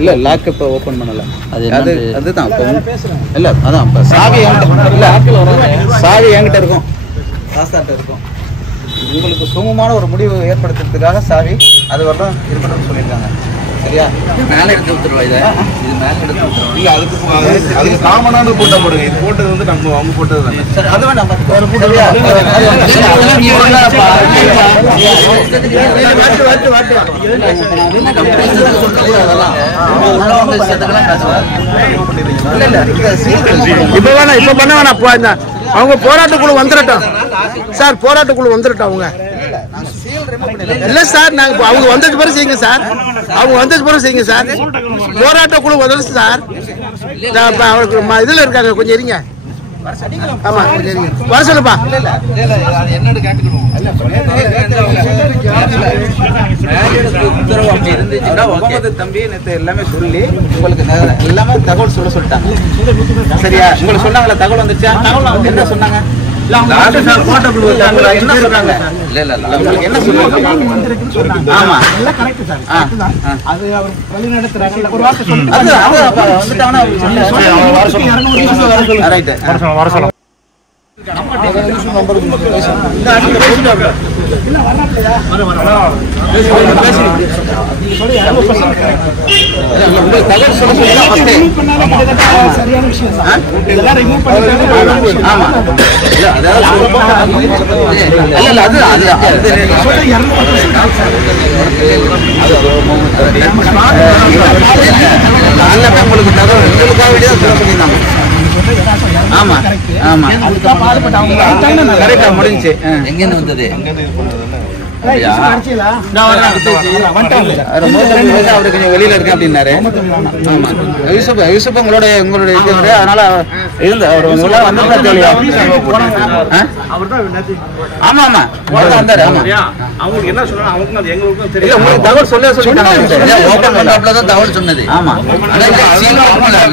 இல்லை லாக் இப்போ ஓப்பன் பண்ணலை. அதுதான் இப்போ இல்லை, அதான் இப்போ சாவி என்கிட்ட இல்லை, சாவி என்கிட்ட இருக்கும், சாஸ்தாட்ட இருக்கும். உங்களுக்கு சுமமான ஒரு முடிவு ஏற்படுத்துறதுக்காக சாவி அது வரலாம் இருக்கணும்னு சொல்லியிருக்காங்க. சரியா? மேலே எடுத்து விட்டுருவா. இது மேலே எடுத்து விட்டுருவோம். இல்லை, அதுக்கு காமனான போட்டோ போடுங்க. இது போட்டது வந்து நம்ம அவங்க போட்டது தானே. சரி, அது வேண்டாம். இப்போ வேணாம், இப்போ பண்ண வேணாம். அவங்க போராட்டக்குழு வந்துடட்டும் சார், போராட்டக்குழு வந்துடட்டும். அவங்க இல்ல சார், நாங்க அவங்க வந்தது பிறகு செய்யுங்க சார், அவங்க வந்தது பிறகு செய்யுங்க சார். போராட்டக்குழு வந்துடும் சார். அவருக்கு இதுல இருக்காங்க, கொஞ்சம் இருங்க. ஆமா, கொஞ்சம் இருங்க, வர சொல்லுப்பா. என்னன்னு கேட்டுக்கணும். தம்பி நேற்று எல்லாமே சொல்லி உங்களுக்கு எல்லாமே தகவல் சொல்லிட்டாங்க. சரியா? உங்களுக்கு சொன்னாங்களா தகவல் வந்துச்சா? என்ன சொன்னாங்க? என்ன சொல்றாங்க? என்ன சொல்றாங்க? ஆமா, அது அவர் வழி நடத்துறாங்க. ஒரு வார்த்தை சொல்லுங்க. அது வந்துட்டாங்கன்னா ரைட் வர சொல்லுங்க. ஆமா ஆமா, கரெக்டா முடிஞ்சு. எங்கேருந்து வந்தது? அவரு கொஞ்சம் வெளியில இருக்கேன் அப்படின்னாரு. யூசுப் உங்களுடைய இது, அதனால இருந்து அவர் வந்து தெளிவா. ஆமா ஆமா வந்தாரு. ஆமா, அவங்களுக்கு என்ன சொல்றாங்க அவங்களுக்கு எங்களுக்கும் தெரியல. உங்களுக்கு தகவல் சொல்லிட்டாங்க. ஓபன் பண்ணாப்ல தான் தகவல் சொன்னது. ஆமா,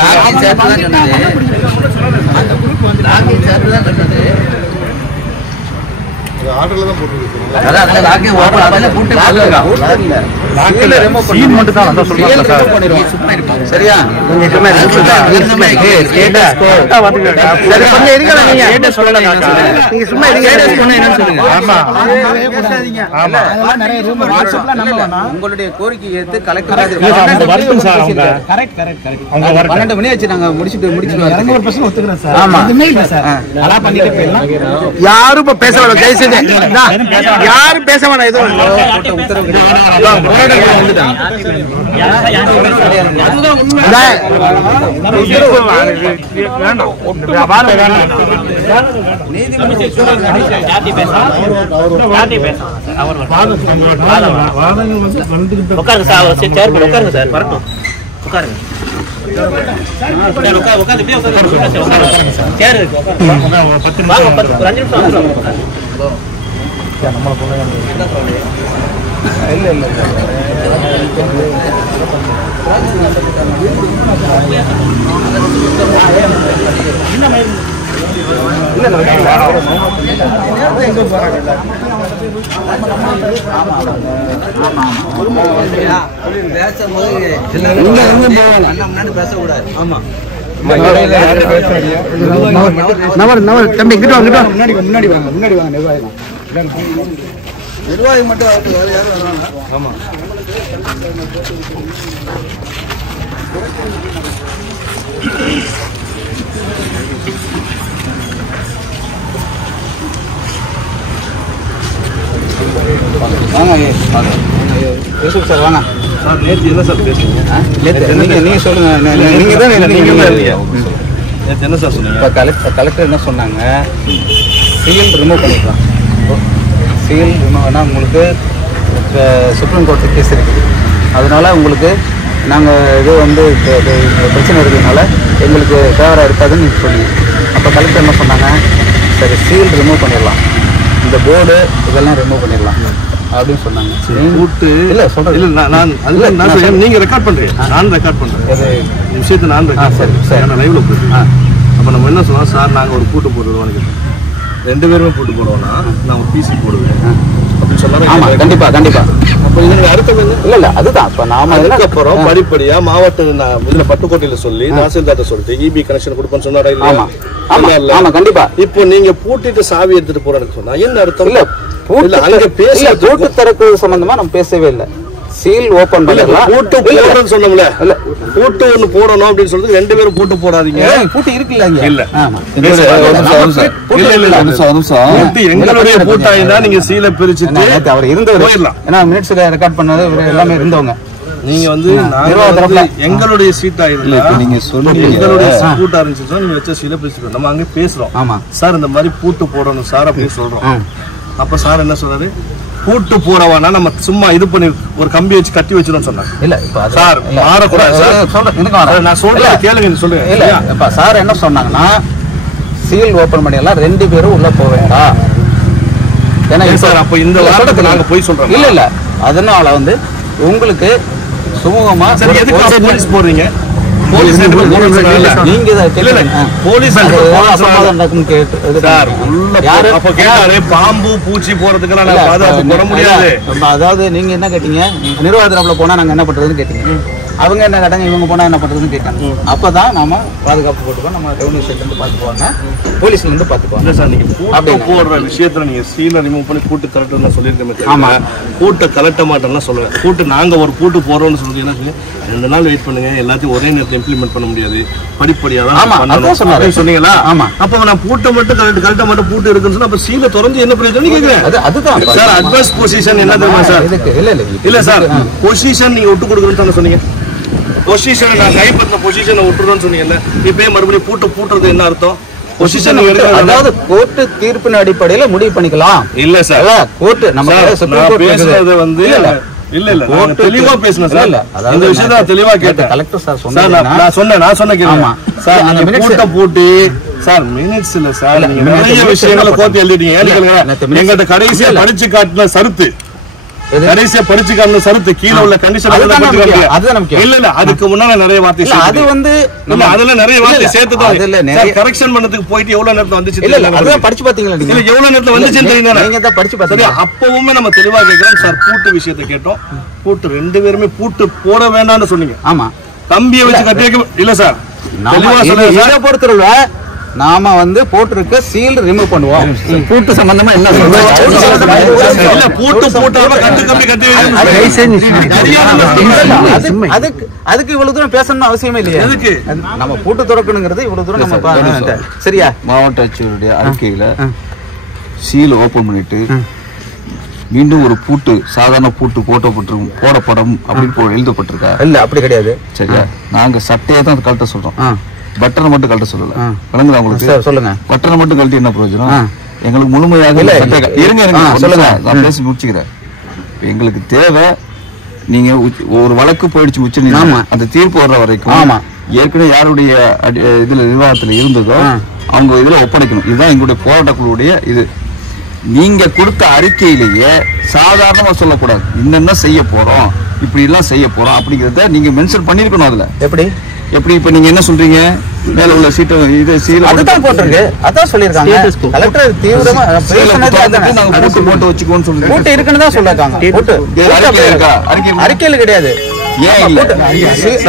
லாக்கிங் சேர்த்து தான் சொன்னது. லாக்கிங் சேர்த்து தான் சொன்னது. ஆர்டர்ல தான் போட்டுருக்கு. அதான் அந்த லாக்கிங் ஓபன் அதெல்லாம் போட்டு லாக்கில் ரிமூவ் பண்ணி மட்டும் தான் வந்தா சொல்லுங்க சார். சும்மா இருப்பாங்க. சரியா? கொஞ்சம் சும்மா சரி, கொஞ்சம் இருக்கல. நீங்க கேட்ட சொல்லலாம். நீங்க சும்மா இருங்க. என்னன்னு சொல்லுங்க. ஆமா, பேசாதீங்க. ஆமா, நிறைய ரூமர் வாட்ஸ்அப்ல நம்ம வேணாம். உங்களுடைய கோரிக்கை ஏத்து கலெக்டர் வரட்டும் சார். அவங்க கரெக்ட் அவங்க 12 மணி ஆச்சு. நாங்க முடிச்சிட்டு 200% ஒத்துக்குறேன் சார். ஆமா, அதுமே இல்ல சார். அலா பண்ணிட்டு போயிடலாம். யாரும் இப்ப பேச வேணாம், தயவு செஞ்சு யாரும் பேச வேணாம். எதுவும் உத்தரவு பேசக்கூடாது. ஆமா, தம்பி இங்கிட்ட முன்னாடி வாங்க. நிர்வாகி மட்டும் யாரும் வருவாங்க. ஆமா, வாங்க யூசுப் சார் வாங்க. சார் நேற்று என்ன சார் பேசுறீங்க? நீங்க சொல்லுங்க. நீங்க தான் இல்லையா? நேற்று என்ன சார் சொன்னீங்க? இப்போ கலெக்டர் என்ன சொன்னாங்க? சீல் ரிமூவ் பண்ணிக்கலாம். சீல் ரிமூவ் ஆனால் உங்களுக்கு சுப்ரீம் கோர்ட்டு கேஸ் இருக்குது. அதனால உங்களுக்கு நாங்கள் இது வந்து பிரச்சனை இருக்கிறதுனால எங்களுக்கு ஃபேவராக இருக்காதுன்னு நீங்கள் சொன்னீங்க. அப்போ கலெக்டர் என்ன சொன்னாங்க? சரி, சீல் ரிமூவ் பண்ணிடலாம், இந்த போர்டு இதெல்லாம் ரிமூவ் பண்ணிடலாம் அப்படின்னு சொன்னாங்க. இல்லை சொல்கிறேன். இல்லை நான் சொல்றேன். நீங்கள் ரெக்கார்ட் பண்ணுறீங்க, நான் ரெக்கார்ட் பண்ணுறேன். இந்த விஷயத்தை நான் ரெக்கார்ட். சரி, நான் லைவ்ல போயிட்டு அப்போ நம்ம என்ன சொன்னோம்? சார் நாங்கள் ஒரு கூட்டு போட்டுருவோம்னு கேட்டோம். 2 பேருமே பூட்டு போடுவோம்னா நான் ஒரு பிசி போடுவேன் அப்படின்னு சொன்னா ஆமா கண்டிப்பா கண்டிப்பா. அப்ப இதுக்கு அர்த்தம் என்ன? இல்ல அதுதான் இப்ப நாம அதுக்கப்புறம் படிப்படியா மாவட்ட இதுல பட்டுக்கோட்டையில சொல்லி தாசில்தார்ட்ட சொல்லிட்டு இபி கனெக்ஷன் கொடுப்பேன்னு சொன்னாரா இல்லையா? ஆமா கண்டிப்பா. இப்போ நீங்க பூட்டிட்டு சாவி எடுத்துட்டு போறேன்னு சொன்னா என்ன அர்த்தம்? இல்ல அங்க பேச பூட்டு திறக்கிறது சம்பந்தமா நம்ம பேசவே இல்லை. சீல் ஓபன் பண்ணலாம். பூட்டு போடுறேன்னு சொன்னோம்ல. இல்ல பூட்டு ஒண்ணு போடணும் அப்படின்னு சொல்றது 2 பேரும் பூட்டு போடாதீங்க. பூட்டு இருக்குல்ல இங்க. இல்ல ஆமா எங்களுடைய பூட்டாயிதான் நீங்க சீலை பிரிச்சுட்டு அவர் இருந்தவர் ஏன்னா மினிட்ஸ்ல ரெக்கார்ட் பண்ணது எல்லாமே இருந்தவங்க. நீங்க வந்து எங்களுடைய சீட்டா இருந்தா நீங்க சொல்லுங்க எங்களுடைய பூட்டா இருந்துச்சுன்னா நீங்க வச்ச சீலை பிரிச்சுக்கணும். நம்ம அங்க பேசுறோம். ஆமா சார் இந்த மாதிரி பூட்டு போடணும் சார் அப்படின்னு சொல்றோம். அப்ப சார் என்ன சொல்றாரு? பூட்டு போடவானா நம்ம சும்மா இது பண்ணி ஒரு கம்பி வச்சு கட்டி வச்சிடும் சொன்னாங்க. இல்ல சார் மாறக்கூடாது சார். நான் சொல்றேன் கேளுங்க சொல்லுங்க. இல்ல இப்ப சார் என்ன சொன்னாங்கன்னா சீல் ஓபன் பண்ணியெல்லாம் 2 பேரும் உள்ள போக வேண்டாம். ஏன்னா சார் அப்ப இந்த வாரத்துக்கு நாங்க போய் சொல்றோம். இல்ல அதனால வந்து உங்களுக்கு சுமூகமா போலீஸ் போடுறீங்க. பாம்பு பூச்சி போறதுக்கெல்லாம் போட முடியாது. அதாவது நீங்க என்ன கேட்டீங்க? நிர்வாகத்துல போனா நாங்க என்ன பண்றதுன்னு கேட்டீங்க. அவங்க என்ன கேட்டாங்க? இவங்க போனா என்ன பண்றதுன்னு கேட்டாங்க. அப்பதான் நாம பாதுகாப்பு போட்டுக்கோ. நம்ம ரெவன்யூ சைட்ல இருந்து பாத்துக்குவாங்க, போலீஸ்ல இருந்து பாத்துக்குவாங்க. சார் நீங்க பூட்டு போடுற விஷயத்துல நீங்க சீலை ரிமூவ் பண்ணி பூட்டு கலட்டணும் சொல்லியிருக்கேன். ஆமா பூட்டை கலட்ட மாட்டேன்னா சொல்லுவேன். பூட்டு நாங்க ஒரு பூட்டு போடுறோம்னு சொல்லுங்க. என்ன 2 நாள் வெயிட் பண்ணுங்க, எல்லாத்தையும் ஒரே நேரத்தில் இம்ப்ளிமெண்ட் பண்ண முடியாது, படிப்படியா தான் சொன்னீங்களா? ஆமா அப்ப நான் பூட்டை மட்டும் கலட்ட மட்டும் பூட்டு இருக்குன்னு சொன்னா அப்ப சீலை திறந்து என்ன பிரயோஜனம் கேக்குறேன். அதுதான் சார் அட்வான்ஸ் பொசிஷன் என்ன தெரியுமா சார்? இல்ல சார் பொசிஷன் நீங்க விட்டு கொடுக்குறேன்னு சொன்னீங்க. பொசிஷன் நான் கைப்பற்றின பொசிஷனை விட்டுறோம்னு சொன்னீங்கல்ல. இப்பயே மறுபடியும் பூட்டுறது என்ன அர்த்தம்? பொசிஷன் அதாவது கோர்ட்டு தீர்ப்பின் அடிப்படையில முடிவு பண்ணிக்கலாம். இல்ல சார் கோர்ட்டு நம்ம பேசுறது வந்து இல்ல தெளிவா பேசணும் சார். இந்த விஷயத்தை தெளிவா கேட்டேன். கலெக்டர் சார் சொன்னேன் சார் நீங்க பூட்டை பூட்டி சார் மினிட்ஸ் இல்ல சார் நீங்க நிறைய விஷயங்களை கோர்த்து எழுதிட்டீங்க. எங்கிட்ட கடைசியா படிச்சு காட்டின சருத்து கீழே உள்ள கண்டிஷன் இல்ல அதுக்கு முன்னால நிறைய வார்த்தை அது வந்து அதுல நிறைய வார்த்தை சேர்த்துதான் கரெக்ஷன் பண்ணதுக்கு போயிட்டு எவ்வளவு நேரத்துல வந்துச்சு படிச்சு பாத்தீங்களா? இல்ல எவ்வளவு நேரத்துல வந்துச்சுன்னு தெரியும். படிச்சு பாத்தீங்க. அப்பவுமே நம்ம தெளிவா கேட்கிறோம் சார். பூட்டு விஷயத்தை கேட்டோம். பூட்டு 2 பேருமே பூட்டு போட வேண்டாம்னு சொன்னீங்க. ஆமா கம்பியை வச்சு கட்டி வைக்க இல்ல சார். தெளிவா சொல்லுங்க. பொறுத்தவரை நாம வந்து போட்டிருக்க சீல் ரிமூவ் பண்ணுவோம். பூட்டு சம்பந்தமா என்ன அதுக்கு இவ்வளவு தூரம் பேசணும்னு அவசியமே இல்லையா? நம்ம பூட்டு திறக்கணுங்கிறது இவ்வளவு தூரம் நம்ம சரியா? மாவட்ட ஆட்சியருடைய அறிக்கையில சீல் ஓபன் பண்ணிட்டு மீண்டும் ஒரு பூட்டு சாதாரண பூட்டு போடப்படும் அப்படின்னு எழுதப்பட்டிருக்கா? இல்ல அப்படி கிடையாது. சரியா? நாங்க சட்டையை தான் கழட்ட சொல்றோம், பட்டனை மட்டும் கழட்ட சொல்லல. விளங்குதா உங்களுக்கு? சொல்லுங்க. பட்டனை மட்டும் கழட்டி என்ன பிரயோஜனம்? எங்களுக்கு முழுமையாக இருங்க சொல்லுங்க, நான் பேசி முடிச்சுக்கிறேன். எங்களுக்கு தேவை நீங்க ஒரு வழக்கு போயிடுச்சு உச்சநீதிமன்றம், அந்த தீர்ப்பு வர்ற வரைக்கும் ஏற்கனவே யாருடைய இதுல விவாதத்துல இருந்ததோ அவங்க இதுல ஒப்படைக்கணும். இதுதான் எங்களுடைய போராட்ட குழுவுடைய இது. நீங்க கொடுத்த அறிக்கையிலேயே சாதாரணமா சொல்லக்கூடாது, என்னென்ன செய்ய போறோம், இப்படி எல்லாம் செய்ய போறோம் அப்படிங்கறத நீங்க மென்ஷன் பண்ணிருக்கணும். அதுல எப்படி இப்ப நீங்க என்ன சொல்றீங்க? மேல உள்ள சீட்டு இது சீல் அதுதான் போட்டுருக்கு, அதான் சொல்லிருக்காங்க. கலெக்டர் தீவிரமா நாங்க பூட்டு போட்டு வச்சுக்கோன்னு சொல்றீங்க. பூட்டு இருக்குன்னு தான் சொல்லிருக்காங்க. பூட்டு இருக்கா? அறிக்கையில கிடையாது. ஏன்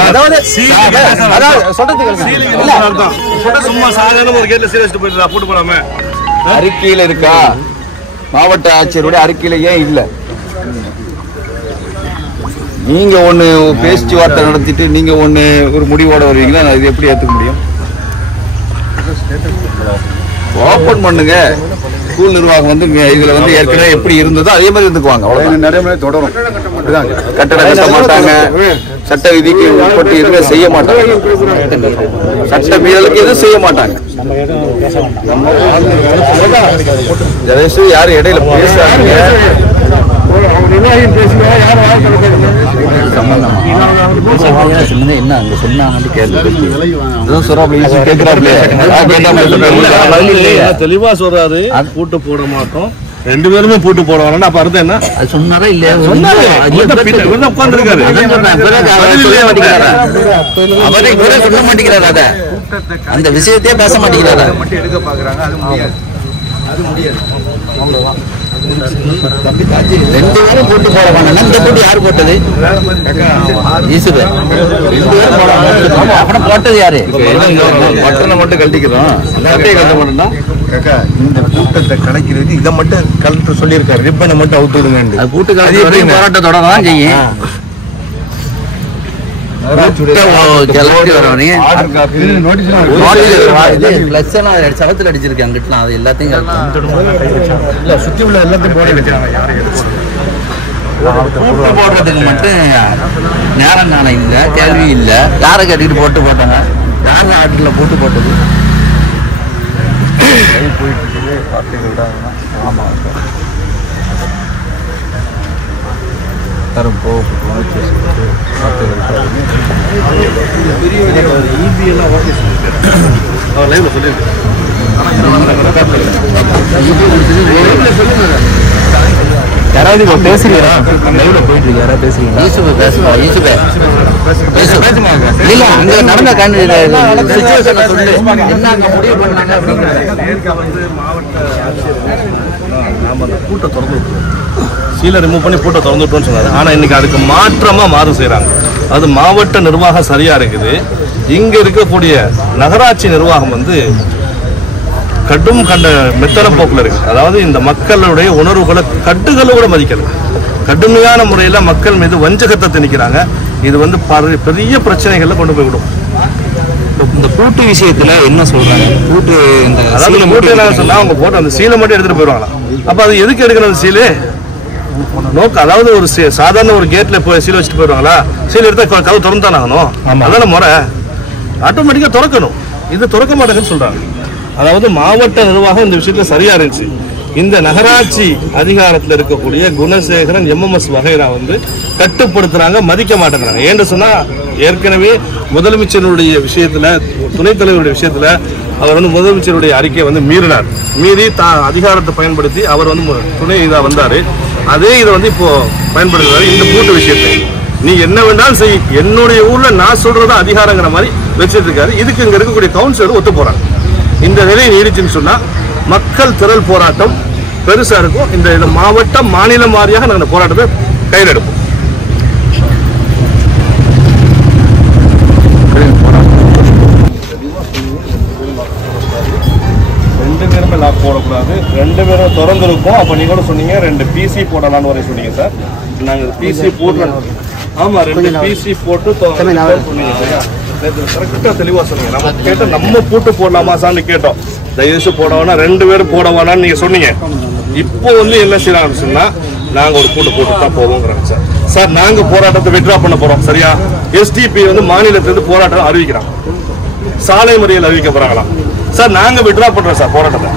அதாவது சும்மா சாதாரண ஒரு கேட்ல சீல் வச்சுட்டு போயிட்டு பூட்டு போடாம அறிக்கையில இருக்கா? மாவட்ட ஆட்சியருடைய அறிக்கையில ஏன் இல்ல? நீங்க ஒண்ணு பேச்சுவார்த்தை நடத்திட்டு நீங்க ஒண்ணு ஒரு முடிவோட வருவீங்களா? நான் இது எப்படி ஏத்துக்க முடியும்? ஓபன் பண்ணுங்க. ஸ்கூல் நிர்வாகம் வந்து இதுல வந்து ஏற்கனவே எப்படி இருந்ததோ அதே மாதிரி இருந்துக்குவாங்க. அவ்வளவுதான், நடைமுறை தொடரும். கட்டடம் கட்ட மாட்டாங்க, சட்ட விதிக்கு உட்பட்டு எதுவுமே செய்ய மாட்டாங்க, சட்ட மீறலுக்கு எதுவும் செய்ய மாட்டாங்க. யாரும் இடையில பேசுறாங்க தெளிவா சொல்றாரு. பூட்டு போட மாட்டோம், 2 பேருமே பூட்டு போடுவாங்க. அப்ப அர்த்தம் என்ன சொன்னாரா இல்லையா? உட்கார்ந்து இருக்காரு, சொல்ல மாட்டேங்கிறாரு, அந்த விஷயத்தையே பேச மாட்டேங்கிறாரு. எடுக்க பாக்குறாங்க, அது முடியாது. அது முடியாது. அவ்வளவுதான். 2 பேரும் போட்டு போட வேண்டாம். இந்த போட்டு யாரு போட்டது? ஈசுபு. 2 பேரும் போட அப்புறம் போட்டது யாரு? பட்டனை மட்டும் கழட்டிக்கிறோம். சட்டையை கழட்ட மாட்டோம்னா இந்த கூட்டத்தை கலைக்கிறது இதை மட்டும் கலந்து சொல்லியிருக்காரு. ரிப்பனை மட்டும் அவுத்து விடுங்க. அது கூட்டு கலந்து போராட்டத்தோட தான் செய்யும். சவத்துல அடிச்சிருக்கேன் அங்கிட்டலாம். அது எல்லாத்தையும் சுத்தி உள்ள எல்லாத்தையும் போடுறதுக்கு மட்டும் நேரம் காண இல்லை, கேள்வி இல்லை. யாரை கட்டிட்டு போட்டாங்க? யார் ஆட்டில் போட்டு போட்டது? போயிட்டு இருக்குது. வார்த்தைகள் தான். ஆமாம் தரம் போட்டு ஈபிஎல்லாம் ஓகே சொல்லியிருக்காரு. அவர் லைவ்ல சொல்லியிருக்காரு. யாராவது பேசுறீங்களா? லைவ்ல போயிட்டு இருக்கு. யாராவது பேசுறீங்களா? இல்ல அங்க நடந்த சிச்சுவேஷனை சொல்லு. என்ன அங்க முடிவு பண்ணாங்க? மாவட்ட ஆட்சியர் நாம அந்த கூட்டம் திறந்து விட்டுருவோம், சீலை ரிமூவ் பண்ணி கூட்டம் திறந்து விட்டோம்னு சொன்னாரு. ஆனா இன்னைக்கு அதுக்கு மாற்றமா மாறு செய்யறாங்க. அது மாவட்ட நிர்வாகம் சரியா இருக்குது. இங்க இருக்கக்கூடிய நகராட்சி நிர்வாகம் வந்து கடும் மெத்தன போக்குல இருக்கு. அதாவது இந்த மக்களுடைய உணர்வுகளை கட்டுகளை கூட மதிக்கல. கடுமையான முறையில் மக்கள் மீது வஞ்சகத்தை திணிக்கிறாங்க. இது வந்து பெரிய பிரச்சனைகள்ல கொண்டு போய் விடும். இந்த கூட்டு விஷயத்துல என்ன சொல்றாங்க? கூட்டு அதாவது கூட்டு என்ன சொன்னா அவங்க போட்டு அந்த சீலை மட்டும் எடுத்துட்டு போயிடுவாங்களா? அப்ப அது எதுக்கு எடுக்கணும் அந்த சீலு? நோக்கு அதாவது ஒரு சாதாரண ஒரு கேட்ல போய் சீல் வச்சுட்டு போயிடுவாங்களா? சீல் எடுத்தா கதவு திறந்தானே ஆகணும். அதான முறை. ஆட்டோமேட்டிக்கா திறக்கணும். இது திறக்க மாட்டேங்குன்னு சொல்றாங்க. அதாவது மாவட்ட நிர்வாகம் இந்த விஷயத்துல சரியா இருந்துச்சு. இந்த நகராட்சி அதிகாரத்தில் இருக்கக்கூடிய குணசேகரன் எம்எம்எஸ் வகைரா வந்து கட்டுப்படுத்துறாங்க, மதிக்க மாட்டேங்கிறாங்க. ஏன்னு சொன்னா ஏற்கனவே முதலமைச்சருடைய விஷயத்துல, துணைத் தலைவருடைய விஷயத்துல அவர் வந்து முதலமைச்சருடைய அறிக்கையை வந்து மீறி அதிகாரத்தை பயன்படுத்தி அவர் வந்து துணை இதா வந்தாரு. அதே இதை வந்து இப்போ பயன்படுத்துறாரு. இந்த கூட்டு விஷயத்தை நீ என்ன வேண்டாலும் செய், என்னுடைய ஊர்ல நான் சொல்றத அதிகாரங்கிற மாதிரி வச்சிட்டு இருக்காரு. இதுக்கு இங்க இருக்கக்கூடிய கவுன்சிலர் ஒத்து போறாங்க. இந்த நிலை நீடிச்சுன்னு சொன்னா மக்கள் திரள் போராட்டம் பெருசா இருக்கும். இந்த மாவட்டம் மாநிலம் வாரியாக நாங்கள் இந்த போராட்டத்தை கையில் எடுப்போம். ரெண்டு பேருமே லாக் போடக்கூடாது. 2 பேரும் திறந்து இருக்கும். அப்ப நீங்க கூட சொன்னீங்க 2 பிசி போடலான்னு வரை சொன்னீங்க சார். நாங்க பிசி போடலாம். ஆமா 2 பிசி போட்டு சொன்னீங்க. கரெக்டா தெளிவா சொன்னீங்க. நம்ம கேட்ட நம்ம பூட்டு போடலாமா சார்னு கேட்டோம். தயவுசு போட வேணா, 2 பேரும் போட வேணான்னு நீங்க சொன்னீங்க. இப்போ வந்து என்ன செய்யறாங்கன்னு சொன்னா நாங்க ஒரு பூட்டு போட்டு தான் போவோங்கிறாங்க சார். சார் நாங்க போராட்டத்தை வித்ட்ரா பண்ண போறோம். சரியா? எஸ்டிபி வந்து மாநிலத்திலிருந்து போராட்டம் அறிவிக்கிறாங்க. சாலை மறியல் அறிவிக்க போறாங்களாம். சார் நாங்க வித்ட்ரா பண்றோம் சார் போராட்டத்தை.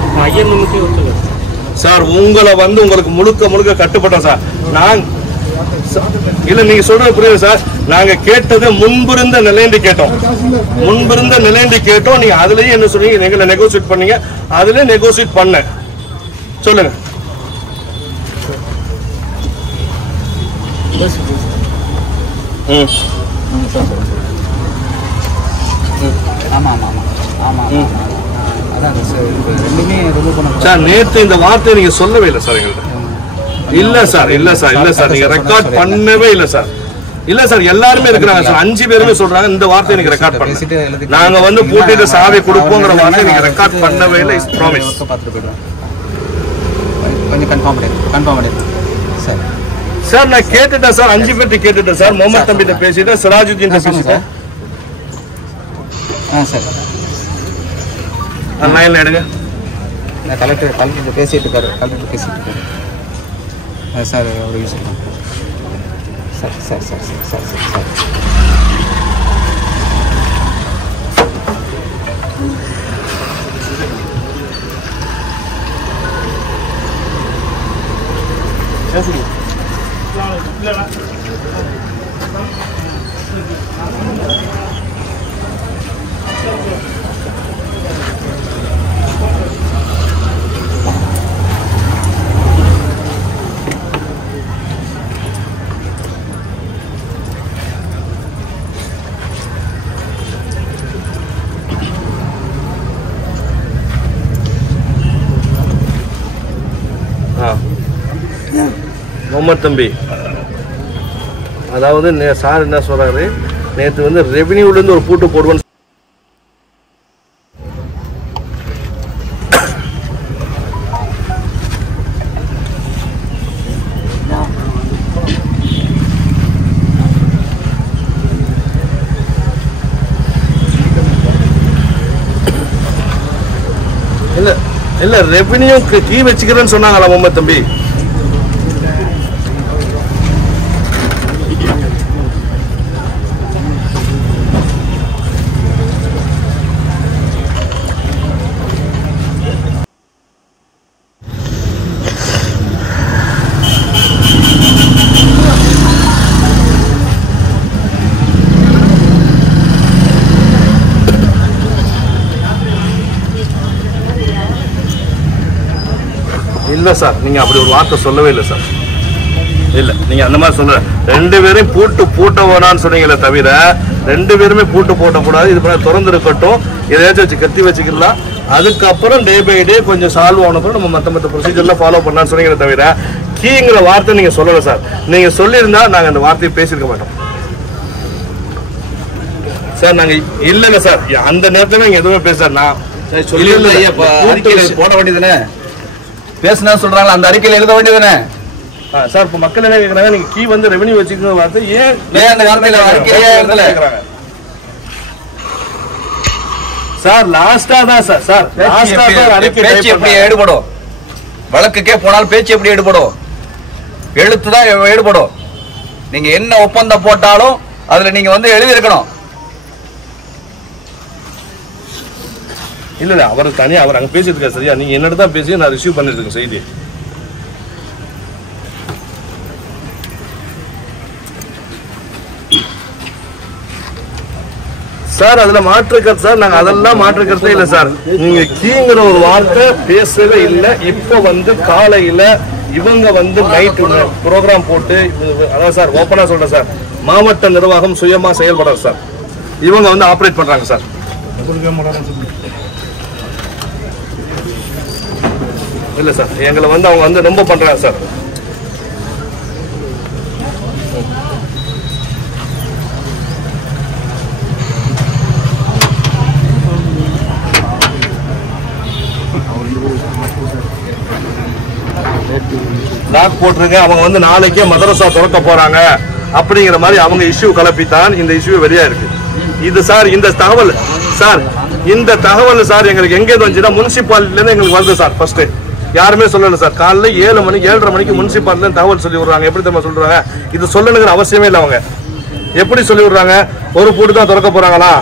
சார் உங்களை வந்து உங்களுக்கு முழுக்க கட்டுப்பட்டோம் சார். நாங்க இல்ல நீங்க சொல்றது புரியுது சார். நாங்க கேட்டது முன்பிருந்த நிலைந்து கேட்டோம். நீங்க அதுலயே என்ன சொன்னீங்க? எங்களை நெகோசியேட் பண்ணீங்க. அதுல நெகோசியேட் பண்ண சொல்லுங்க. சார் நேற்று இந்த வார்த்தையை நீங்க சொல்லவே இல்லை சார் எங்கள்கிட்ட. இல்ல சார் நீங்க ரெக்கார்ட் பண்ணவே இல்ல சார். இல்ல சார் எல்லாருமே இருக்கிறாங்க சார். 5 பேருமே சொல்றாங்க இந்த வார்த்தையை நீங்க ரெக்கார்ட் பண்ண. நாங்க வந்து பூட்டிட்டு சாவி கொடுப்போங்கிற வார்த்தையை நீங்க ரெக்கார்ட் பண்ணவே இல்லை. Is promise. கொஞ்சம் கன்ஃபார்ம் பண்ணிடுறேன் சார். நான் கேட்டுட்டேன் சார். 5 பேர்ட்ட கேட்டுட்டேன் சார். முகமது தம்பிட்ட பேசிட்டேன், சிராஜுதீன் பேசிட்டேன். சார் லைன்ல எடுங்க. கலெக்டர் பேசிட்டு இருக்காரு. சார் ஒரு விஷயம் சார் முகமது தம்பி, அதாவது சார் என்ன சொல்றாரு, நேற்று வந்து ரெவென்யூல இருந்து ஒரு பூட்டு போடுவோம். இல்ல ரெவென்யூ கீ வச்சுக்கிறேன்னு சொன்னாங்களா முகமது தம்பி? இல்ல சார், நீங்க அப்படி ஒரு வார்த்தை சொல்லவே இல்லை சார். இல்ல, நீங்க அந்த மாதிரி சொல்ல, 2 பேரையும் பூட்ட வேணான்னு சொன்னீங்களே தவிர 2 பேருமே பூட்டு போட்டக்கூடாது, இது பண்ண திறந்து இருக்கட்டும், எதையாச்சும் வச்சு கத்தி வச்சுக்கலாம், அதுக்கப்புறம் டே பை டே கொஞ்சம் சால்வ் ஆனப்பறம் நம்ம மற்ற ப்ரொசீஜர்லாம் ஃபாலோ பண்ணலான்னு சொன்னீங்களே தவிர கீங்கிற வார்த்தை நீங்க சொல்லல சார். நீங்க சொல்லியிருந்தா நாங்க அந்த வார்த்தையை பேசியிருக்க மாட்டோம் சார். நாங்க இல்ல சார், அந்த நேரத்துல நீங்க எதுவுமே பேச போட வேண்டியதுனே பேசினா சொல்றாங்க, அந்த அறிக்கையில் எழுத வேண்டியதுனே சார். இப்ப மக்கள் என்ன கேக்குறாங்க, நீங்க கீ வந்து ரெவென்யூ வச்சுக்கிற வார்த்தை ஏன் அந்த காலத்துல அறிக்கையே எழுதல சார்? லாஸ்டா தான் சார் பேச்சு எப்படி ஈடுபடும்? வழக்குக்கே போனால் பேச்சு எப்படி ஈடுபடும்? எழுத்துதான் ஈடுபடும். நீங்க என்ன ஒப்பந்தம் போட்டாலும் அதுல நீங்க வந்து எழுதி இருக்கணும். இல்ல அவருக்கு தனியா அவர் அங்க பேசிட்டு இருக்காரு சரியா? நீங்க என்னட்டு தான் பேசி நான் ரிசீவ் பண்ணிட்டு இருக்கேன் செய்தி. சார் அதுல மாற்றுக்கிறது சார், நாங்க அதெல்லாம் மாற்றுக்கிறதே இல்லை சார். நீங்க கீங்கிற ஒரு வார்த்தை பேசவே இல்லை. இப்ப வந்து காலையில இவங்க வந்து நைட் ப்ரோக்ராம் போட்டு, அதான் சார் ஓப்பனா சொல்றேன் சார், மாவட்ட நிர்வாகம் சுயமா செயல்படுறது சார். இவங்க வந்து ஆப்ரேட் பண்றாங்க சார். இல்ல சார், எங்களை வந்து அவங்க வந்து ரொம்ப பண்றாங்க சார். லாக் போட்டிருங்க, அவங்க வந்து நாளைக்கே மதரசா திறக்க போறாங்க அப்படிங்கிற மாதிரி அவங்க இஷ்யூ கலப்பித்தான் இந்த இஷ்யூ வெளியா இருக்கு. இது சார் இந்த தகவல் சார், இந்த தகவல் சார் எங்களுக்கு எங்க வந்துச்சுன்னா முனிசிபாலிட்டில இருந்து எங்களுக்கு வருது சார். ஃபர்ஸ்ட் யாருமே சொல்லல சார். காலைல 7 மணி 7:30 மணிக்கு முனிசிபாலிட்டில தகவல் சொல்லி விடுறாங்க. எப்படி தெரியுமா சொல்றாங்க? இது சொல்லணுங்கிற அவசியமே இல்லை. அவங்க எப்படி சொல்லி விடுறாங்க? ஒரு பூட்டு தான் திறக்க போறாங்களா,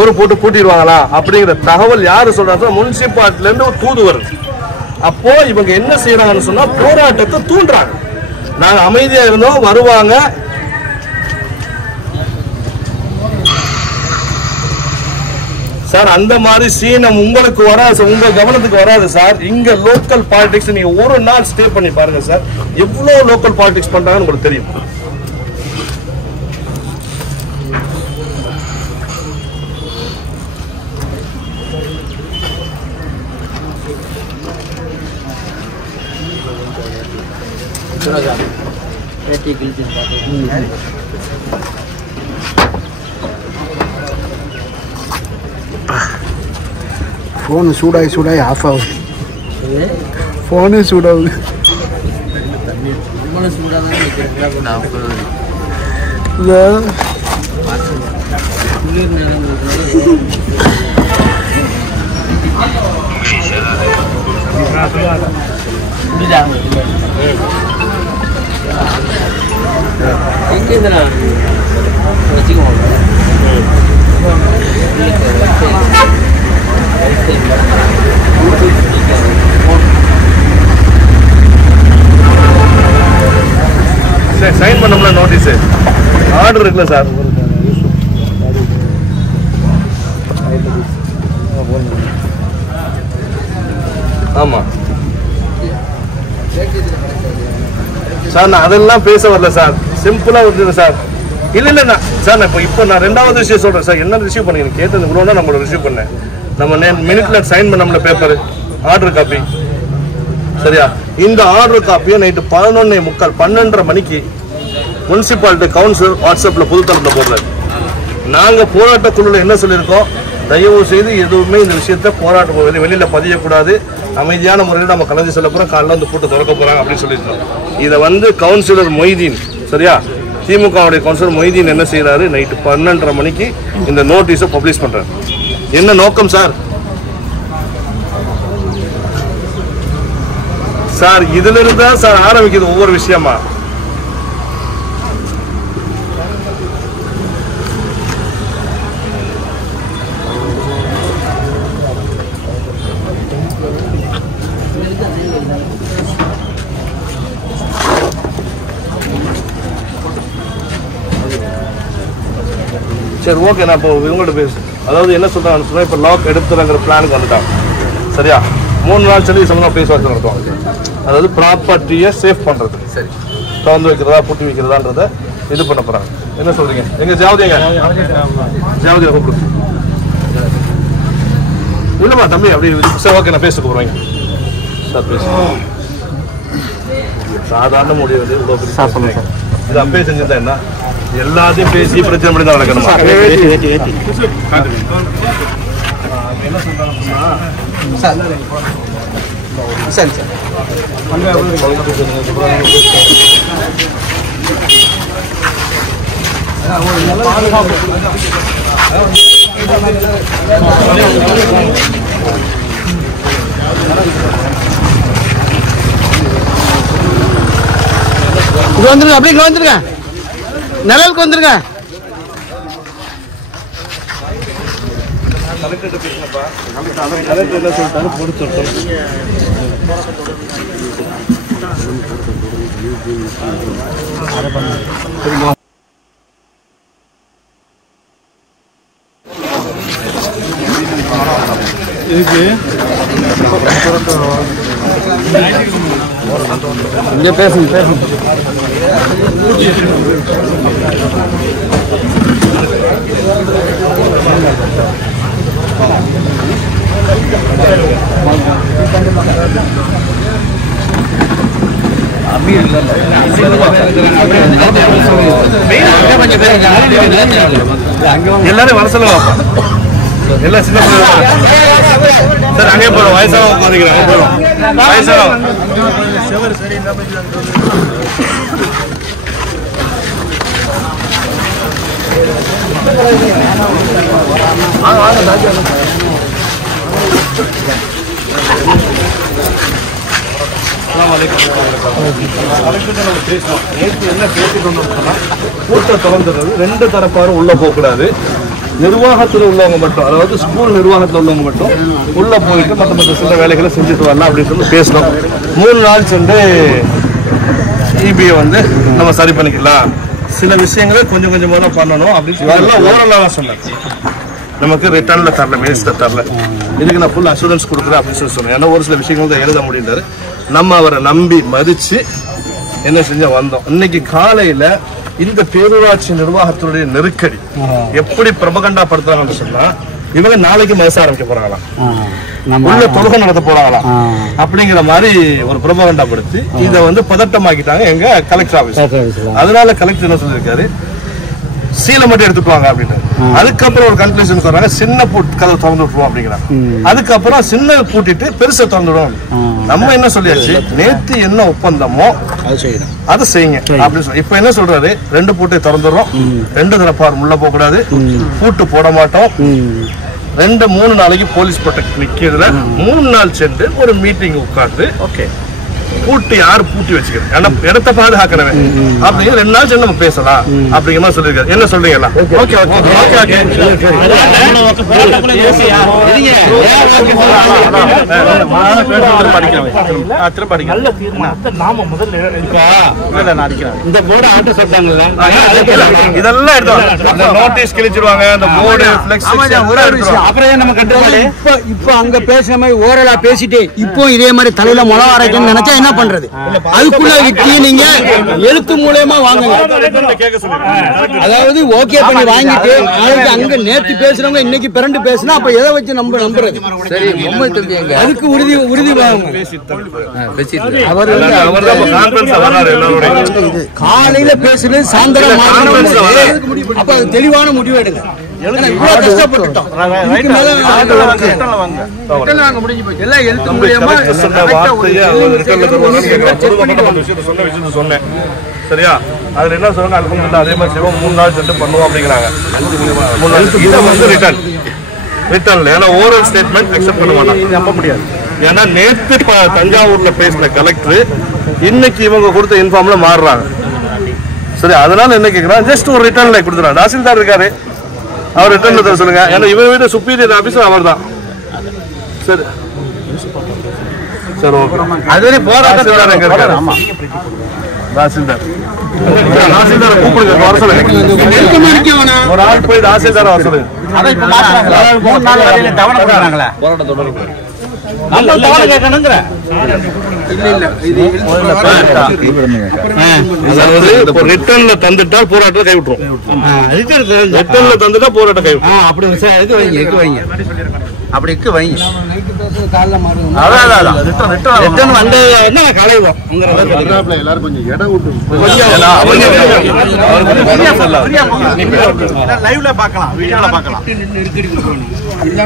ஒரு பூட்டு பூட்டிடுவாங்களா அப்படிங்கிற தகவல் யாரு சொல்றாங்க? முனிசிபாலிட்டில இருந்து ஒரு தூது வருது. அப்போ இவங்க என்ன செய்யறாங்கன்னு சொன்னா போராட்டத்தை தூண்டுறாங்க. நாங்க அமைதியா இருந்தோம், வருவாங்க. சார் அந்த மாதிரி சீனம் உங்களுக்கு வராது, உங்க கவனத்துக்கு வராது சார். இங்க லோக்கல் பாலிடிக்ஸ் நீங்க ஒரு நாள் ஸ்டே பண்ணி பாருங்க சார், எவ்வளவு லோக்கல் பாலிடிக்ஸ் பண்றாங்கன்னு உங்களுக்கு தெரியும். ஃபோனு சூடாகி ஆஃப் ஆகுது. ஃபோனு சூடாகுது. சைன் பண்ணோம்ல நோட்டீஸ் ஆர்டர் இருக்குல்ல சார். ஆமா சார், நான் அதெல்லாம் பேச வரல சார், சிம்பிளா வருது சார். இல்ல இல்ல சார், நான் இப்போ நான் 2வது விஷயம் சொல்றேன் சார். என்ன ரிசீவ் பண்ணீங்க கேட்டது இவ்வளோ தான் நம்மளோட ரிசீவ் பண்ணேன். நம்ம மினிட்ல சைன் பண்ணோம்ல பேப்பர் ஆர்டர் காப்பி சரியா? இந்த ஆர்டர் காப்பியை நைட்டு 11:45 12:30 மணிக்கு முனிசிபாலிட்டி கவுன்சிலர் வாட்ஸ்அப்ல பொதுத்தளத்துல போடுறாரு. நாங்க போராட்ட குழுல என்ன சொல்லியிருக்கோம், தயவு செய்து எதுவுமே இந்த விஷயத்த போராட்ட வெளியில பதியக்கூடாது, அமைதியான முறையில் நம்ம கலந்து செல்ல போறோம், காலைல வந்து கூட்டம் திறக்க போறாங்க அப்படின்னு சொல்லியிருக்கோம். இதை வந்து கவுன்சிலர் மொய்தீன், சரியா, திமுகவுடைய கவுன்சிலர் மொய்தீன் என்ன செய்யறாரு, நைட்டு 12:30 மணிக்கு இந்த நோட்டீஸை பப்ளிஷ் பண்றாரு. என்ன நோக்கம் சார்? சார் இதுல இருந்தா சார் ஆரம்பிக்குது ஒவ்வொரு விஷயமா. சரி ஓகே, நான் இப்போ இவங்கள்ட்ட பேசு. அதாவது என்ன சொல்றாங்கன்னு சொன்னா, இப்போ லாக் எடுத்துறங்கிற பிளானுக்கு வந்துட்டாங்க, சரியா? 3 நாள் சொல்லி சம்பந்தமா பேச்சுவார்த்தை நடத்துவாங்க. அதாவது ப்ராப்பர்ட்டியை சேஃப் பண்றது, சரி, திறந்து வைக்கிறதா பூட்டி வைக்கிறதான்றத இது பண்ண போறாங்க. என்ன சொல்றீங்க? எங்க ஜாவதிங்க ஜாவதியை கூப்பிடு. இல்லம்மா தம்பி அப்படி சரி ஓகே, நான் பேசிட்டு போறேன் சார். பேச சாதாரண முடியாது, இவ்வளோ பெரிய இது அப்பே செஞ்சிருந்தா என்ன, எல்லாத்தையும் பேசி பிரச்சனை பண்ணி தான் நடக்கணுமா? என்ன சொல்றாங்கன்னா சரி சார் இங்க வந்துருங்க, அப்படியே இங்க வந்துருங்க, நிழலுக்கு வந்துருங்க. கலெக்டர் பேசினப்பா, கலெக்டர் என்ன சொல்லிட்டாரு பொறுத்து இதுக்கு இங்கே பேசுங்க பேசுங்க. எல்லாரும் வர சொல்லுவாப்பா, எல்லாம் சின்ன சார் அங்கே போறோம், வயசானவங்க போறீங்க போறோம், வயசானவங்க கூட்டம் திறந்துடுறது, 2 தரப்பாரும் உள்ள போக கூடாது. நிர்வாகத்தில் உள்ளவங்க மட்டும், அதாவது ஸ்கூல் நிர்வாகத்தில் உள்ளவங்க மட்டும் உள்ள போயிட்டு மற்ற சில வேலைகளை செஞ்சுட்டு வரலாம் அப்படின்னு சொல்லி பேசணும். 3 நாள் சென்று இபியை வந்து நம்ம சரி பண்ணிக்கலாம், சில விஷயங்களை கொஞ்சம் கொஞ்சமாக பண்ணணும் அப்படின்னு சொல்லி ஓரளவு சொன்னேன். நமக்கு ரிட்டர்ன்ல தரல, வேஸ்ட்ல தரல, இதுக்கு நான் ஃபுல் அஷூரன்ஸ் கொடுக்குறேன் அப்படின்னு சொல்லி சொன்னேன். ஏன்னா ஒரு சில விஷயங்கள் தான் எழுத முடிந்தாரு. நம்ம அவரை நம்பி மதிச்சு என்ன செஞ்ச வந்தோம். இன்னைக்கு காலையில இந்த பேரூராட்சி நிர்வாகத்தினுடைய நெருக்கடி எப்படி பிரபகண்டா படுத்துறாங்கன்னு சொன்னா, இவங்க நாளைக்கு மனசு ஆரம்பிக்க போறாங்களாம், உள்ள தொழுகை நடத்த போறாங்களாம் அப்படிங்கிற மாதிரி ஒரு பிரபகண்டா படுத்தி இதை வந்து பதட்டமாக்கிட்டாங்க எங்க கலெக்டர் ஆபீஸ். அதனால கலெக்டர் என்ன சொல்லியிருக்காரு, சீலை மட்டும் எடுத்துட்டு வாங்க அப்படின்னு. அதுக்கப்புறம் ஒரு கன்க்ளூஷன் சொல்றாங்க, சின்ன கதவை திறந்து விட்டுருவோம் அப்படிங்கிறாங்க. அதுக்கப்புறம் சின்ன பூட்டிட்டு பெருசை திறந்துடும். நம்ம என்ன சொல்லியாச்சு, நேத்து என்ன ஒப்பந்தமோ அதை செய்யுங்க அப்படின்னு சொல்லி. இப்ப என்ன சொல்றாரு, 2 பூட்டை திறந்துடுறோம், 2 தரப்பார் உள்ள போக கூடாது, பூட்டு போட மாட்டோம், 2-3 நாளைக்கு போலீஸ் ப்ரொடெக்ட் நிக்கிறதுல 3 நாள் சென்று ஒரு மீட்டிங் உட்கார்ந்து ஓகே பூட்டி யாரு பூட்டி வச்சுக்கிறது, இடத்தை பாதுகாக்கணும் அப்படிங்கிற 2 நாள் சென்று நம்ம பேசலாம் அப்படிங்கிற மாதிரி சொல்லியிருக்காரு. என்ன சொல்றீங்களா? ஓகே ஓகே ஓகே இதெல்லாம் எடுத்து நோட்டீஸ் கிழிச்சிருவாங்க, அந்த போர்டு ஃபிளெக்ஸ் அப்புறம் நம்ம இப்போ அங்க பேசுற மாதிரி ஓரலா பேசிட்டு இப்போ இதே மாதிரி தலையில முளை அரைக்கணும்னு நினைச்சா என்ன பண்றது? அதுக்குள்ள விட்டு நீங்க எழுத்து மூலமா வாங்குங்க. அதாவது ஓகே பண்ணி வாங்கிட்டு அங்க நேற்று பேசுறவங்க இன்னைக்கு பிறண்டு பேசினா அப்ப எதை வச்சு நம்புறது? சரி, பொம்மை தம்பி எங்க? அதுக்கு உறுதி வாங்க. காலையில பேசுறது சாயந்தரம் அப்ப அது தெளிவான முடிவு எடுங்க. கஷ்டப்பட்டுட்டோம். எல்லாம் எழுத்து மூலியமா சொன்னேன். சரியா? அதுல என்ன சொல்றாங்க? அல்ஹம்துலில்லாஹ் அதே மாதிரி செய்வோம், 3 நாள் சென்று பண்ணுவோம் அப்படிங்கிறாங்க. இதை வந்து ரிட்டர்ன்ல ஏன்னா ஓரல் ஸ்டேட்மெண்ட் அக்செப்ட் பண்ண மாட்டாங்க, நம்ப முடியாது. ஏன்னா நேற்று தஞ்சாவூர்ல பேசின கலெக்டர் இன்னைக்கு இவங்க கொடுத்த இன்ஃபார்ம்ல மாறுறாங்க. சரி, அதனால என்ன கேட்கிறான், ஜஸ்ட் ஒரு ரிட்டர்ன்ல கொடுத்துறாங்க. தாசில்தார் இருக்காரு, அவர் ரிட்டர்ன்ல தர சொல்லுங்க. ஏன்னா இவரை விட சுப்பீரியர் ஆபீசர் அவர் தான். சரி சரி, ஓகே. அதுவரை போராட்டம் தாசில்தார் கூப்பிடுங்க, வர சொல்லுங்க. ஒரு ஆள் போய் தாசில்தார் வர சொல்லுங்க. ரிட்டர்ன்ல தந்துட்டால் போராட்டம் கைவிட்டுரும். ரிட்டர்ன்ல தந்துட்டா போராட்டம் கைவிட்டுரும். அப்படி வைங்க, அப்படி வைங்க. ரிட்டர்ன் வந்து கலைவோம். எல்லாரும் கொஞ்சம் இடம் விட்டு லைவ்ல பார்க்கலாம், வீடியோல பார்க்கலாம்.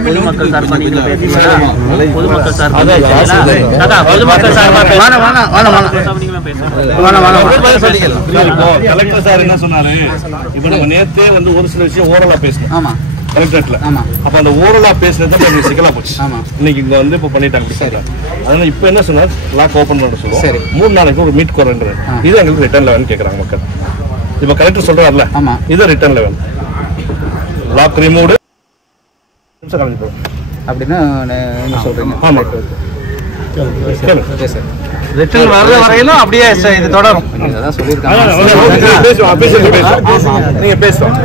பொதுமக்கள் சார்பா நீங்க பேசுறீங்க. பொதுமக்கள் சார்பா கலெக்டர் சார் என்ன சொன்னாரு, இப்ப நம்ம நேத்தே வந்து ஒரு சில விஷயம் ஓரலா பேசணும். ஆமா, கலெக்டரேட்ல. அப்ப அந்த ஓரலா பேசுனது தான் சிக்கலா போச்சு. இன்னைக்கு இங்க வந்து இப்ப பண்ணிட்டாங்க. அதனால இப்ப என்ன சொன்னார், லாக் ஓபன் பண்ண சொல்லுவோம். 3 நாளைக்கு ஒரு மீட் குறைன்றது இது எங்களுக்கு ரிட்டர்ன்ல வேணும் கேக்குறாங்க மக்கள். இப்ப கலெக்டர் சொல்றாருல, இது ரிட்டர்ன்ல வேணும். லாக் ரிமூவ்டு அப்படின்னா என்ன சொல்றீங்க? ஆமா, ரிட்டர்ன் வர்ற வரையிலும் அப்படியே இது தொடரும். அதான் சொல்லியிருக்காங்க. நீங்க பேசுவோம்.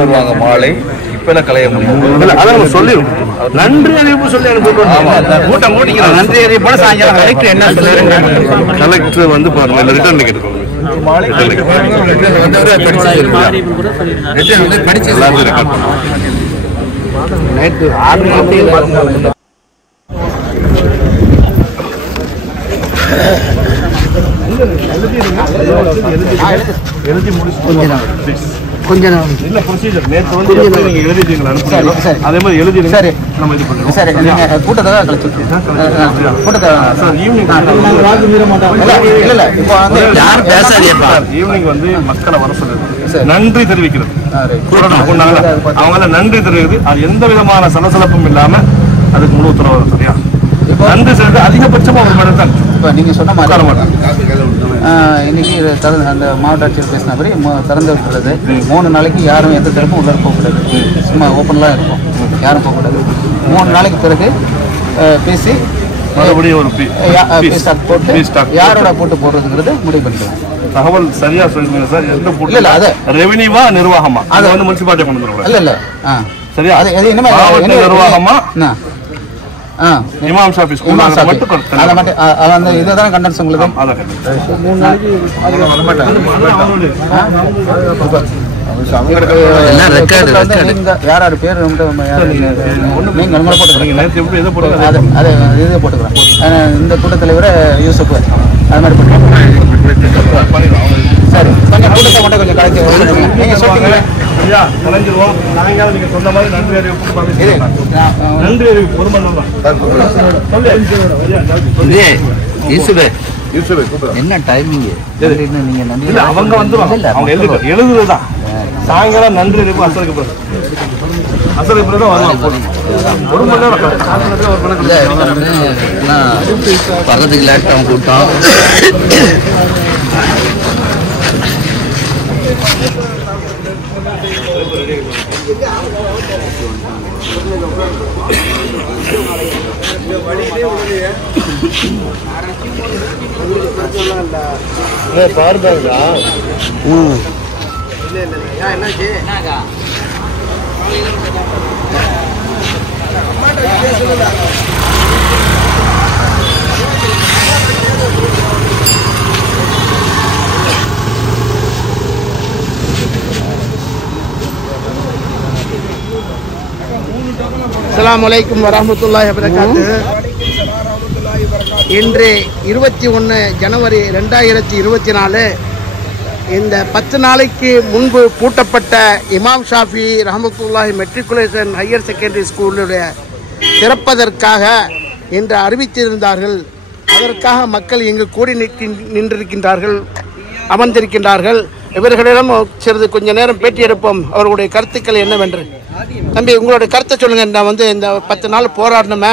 வருவாங்க மாலை. நன்றி அறிவிப்பு சொல்லி நன்றி அறிவிப்போட சாயங்காலம் கலெக்டர் என்ன சொல்லுங்க. கலெக்டர் வந்து பாருங்க ரிட்டர்ன் நேற்று 6 மணிக்கு கொஞ்சம் இல்ல ப்ரொசீஜர் நேத்து வந்து நீங்க எழுதிட்டீங்களா? அதே மாதிரி எழுதிடுங்க. சரி, நம்ம இது பண்ணுவோம். சரி, நீங்க கூட்டத்தை கூட்டத்தை சார் ஈவினிங் இல்ல இப்போ வந்து யாரும் பேசாதீங்கப்பா. ஈவினிங் வந்து மக்களை வர சொல்லுது, நன்றி தெரிவிக்கிறது. அவங்கள நன்றி தெரிவிக்கிறது. அது எந்த விதமான சலசலப்பும் இல்லாம அதுக்கு முழு உத்தரவு. சரியா? நன்றி சொல்றது அதிகபட்சமா ஒரு மணி தான். இப்போ நீங்க சொன்ன மாதிரி இன்னைக்கு அந்த மாவட்ட ஆட்சியர் பேசினபடி திறந்து விட்டுறது 3 நாளைக்கு யாரும் எந்த தரப்பும் உள்ள போகக்கூடாது. சும்மா ஓப்பன்லாம் இருக்கும், யாரும் போகக்கூடாது. 3 நாளைக்கு பிறகு பேசி மறுபடியும் ஒரு போட்டு யாரோட போட்டு போடுறதுங்கிறது முடிவு பண்ணிக்கலாம். தகவல் சரியா சொல்லுங்க சார். எந்த போட்டு இல்ல அது ரெவென்யூவா நிர்வாகமா? அது வந்து முனிசிபாலிட்டி கொண்டு வந்துருவாங்க. இல்ல சரியா? அது என்ன நிர்வாகமா இமாம் ஆபீஸ் மட்டும் அத மட்டும் அந்த இதுதான் கண்டென்ஸ் உங்களுக்கு. யார் யார் பேர் போட்டுக்கிறேன். இந்த கூட்டத்தலைவரை யூசுப் அது மாதிரி சரி, கொஞ்சம் கூட்டத்தை மட்டும் கொஞ்சம் கலைக்க நீங்க சொல்றீங்க. நீங்க சொன்ன மாதிரி நன்றி அறிவிப்பு ஒரு மணி என்ன டைமிங்? நீங்க அவங்க வந்து அவங்க எழுதுதான் சாயங்காலம் நன்றி அறிவிப்பு அசலுக்கு பிறகு தான் வருவாங்க. ஒரு மணி நேரம் பக்கத்துக்கு லேட்டாக கூட்டம் பாருதா அஸ்ஸலாமு அலைக்கும் வரஹ்மத்துல்லாஹி வபரகாத்துஹு. இன்று 21 ஜனவரி 2024 இந்த 10 நாளைக்கு முன்பு பூட்டப்பட்ட இமாம் ஷாஃபி ரஹமத்துல்லாஹி மெட்ரிகுலேஷன் ஹையர் செகண்டரி ஸ்கூலுடைய திறப்பதற்காக இன்று அறிவித்திருந்தார்கள். அதற்காக மக்கள் இங்கு கூடி நின்றிருக்கின்றார்கள், அமர்ந்திருக்கின்றார்கள். இவர்களிடம் சிறிது கொஞ்ச நேரம் பேட்டி எடுப்போம், அவர்களுடைய கருத்துக்கள் என்னவென்று. தம்பி, உங்களுடைய கருத்தை சொல்லுங்க. நான் இந்த 10 நாள் போராடணுமே,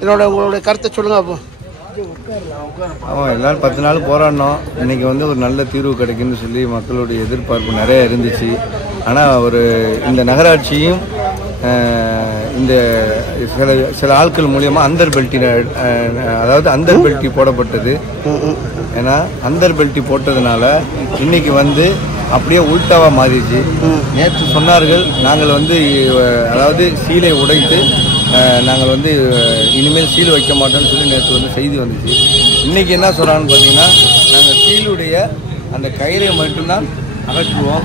உங்களுடைய கருத்தை சொல்லுங்க. அப்போ எல்லாரும் 10 நாள் போராடினோம். இன்னைக்கு ஒரு நல்ல தீர்வு கிடைக்குன்னு சொல்லி மக்களுடைய எதிர்பார்ப்பு நிறைய இருந்துச்சு. ஆனால் இந்த நகராட்சியும் இந்த சில ஆட்கள் மூலியமாக அந்தர் பெல்ட்டி போடப்பட்டது. ஏன்னா அந்தர் பெல்ட்டி போட்டதுனால இன்னைக்கு அப்படியே உள்டாவா மாறிடுச்சு. நேற்று சொன்னார்கள் நாங்கள் சீலை உடைத்து நாங்கள் இனிமேல் சீல் வைக்க மாட்டோம்னு சொல்லி நேற்று செய்தி வந்துச்சு. இன்னைக்கு என்ன சொல்றாங்கன்னு பார்த்தீங்கன்னா, நாங்கள் சீலுடைய அந்த கயிறை மட்டும்தான் அகற்றுவோம்,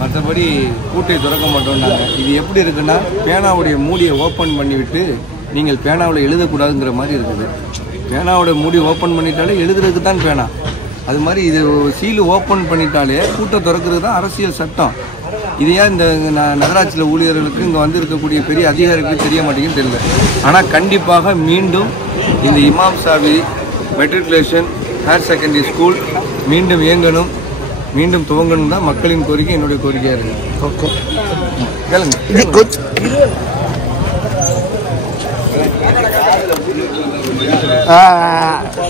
மற்றபடி பூட்டை திறக்க மாட்டோம்னாங்க. இது எப்படி இருக்குன்னா, பேனாவுடைய மூடியை ஓப்பன் பண்ணிவிட்டு நீங்கள் பேனாவில் எழுதக்கூடாதுங்கிற மாதிரி இருக்குது. பேனாவோட மூடி ஓப்பன் பண்ணிட்டாலே எழுதுறதுக்கு தான் பேனா. அது மாதிரி இது சீலு ஓப்பன் பண்ணிட்டாலே பூட்டை திறக்கிறது தான் அரசியல் சட்டம். இதையா இந்த நகராட்சியில் ஊழியர்களுக்கு இங்கே இருக்கக்கூடிய பெரிய அதிகாரிகளுக்கு தெரிய மாட்டேங்குன்னு தெரியல. ஆனால் கண்டிப்பாக மீண்டும் இந்த இமாம் ஷாஃபி மெட்ரிகுலேஷன் ஹையர் செகண்டரி ஸ்கூல் மீண்டும் இயங்கணும், மீண்டும் துவங்கணும் தான் மக்களின் கோரிக்கை, என்னுடைய கோரிக்கையாக இருக்குது. ஓகே, கேளுங்க.